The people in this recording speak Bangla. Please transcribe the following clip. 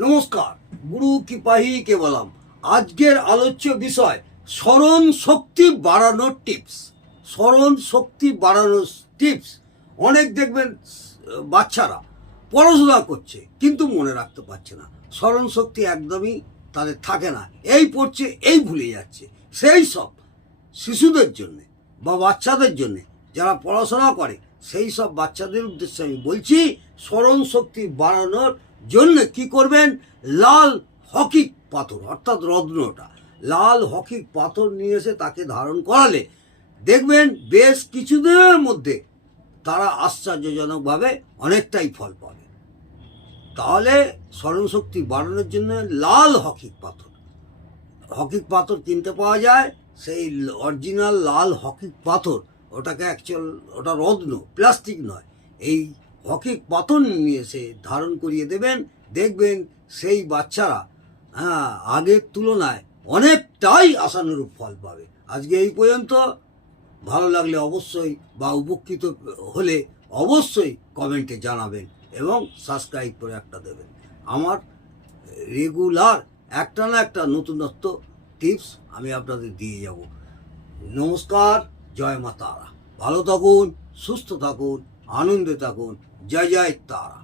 নমস্কার, গুরু কিপাহি কে বলাম আজকের আলোচ্য বিষয়, স্মরণ শক্তি বাড়ানোর টিপস। স্মরণ শক্তি বাড়ানোর টিপস। অনেক দেখবেন, বাচ্চারা পড়াশোনা করছে, কিন্তু মনে রাখতে পারছে না। স্মরণ শক্তি একদমই তাদের থাকে না। এই পড়ছে, এই ভুলে যাচ্ছে। সেই সব শিশুদের জন্যে বা বাচ্চাদের জন্যে যারা পড়াশোনা করে, সেই সব বাচ্চাদের উদ্দেশ্যে আমি বলছি, স্মরণ শক্তি বাড়ানোর জন্য কি করবেন? লাল হকি পাথর, অর্থাৎ রত্নটা লাল হকি পাথর নিয়ে এসে তাকে ধারণ করালে দেখবেন বেশ কিছুদিনের মধ্যে তারা আশ্চর্যজনকভাবে অনেকটাই ফল পাবে। তাহলে স্মরণশক্তি বাড়ানোর জন্য লাল হকি পাথর। হকিক পাথর কিনতে পাওয়া যায়, সেই অরিজিনাল লাল হকিক পাথর, ওটাকে অ্যাকচুয়াল ওটা রত্ন প্লাস্টিক নয়, এই হকিক পাথর নিয়ে এসে ধারণ করিয়ে দেবেন। দেখবেন সেই বাচ্চারা হ্যাঁ আগের তুলনায় অনেকটাই আশানুরূপ ফল পাবে। আজকে এই পর্যন্ত ভালো লাগলে অবশ্যই বা উপকৃত হলে অবশ্যই কমেন্টে জানাবেন এবং সাবস্ক্রাইব করে একটা দেবেন। আমার রেগুলার একটা না একটা নতুনত্ব টিপস আমি আপনাদের দিয়ে যাব। নমস্কার, জয় মা তারা। ভালো থাকুন, সুস্থ থাকুন। আনন্দে থাকুন। জয় জয় তারা।